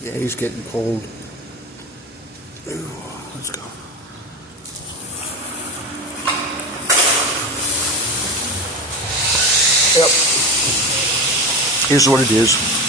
Yeah, he's getting cold. Ooh, let's go. Yep. Here's what it is.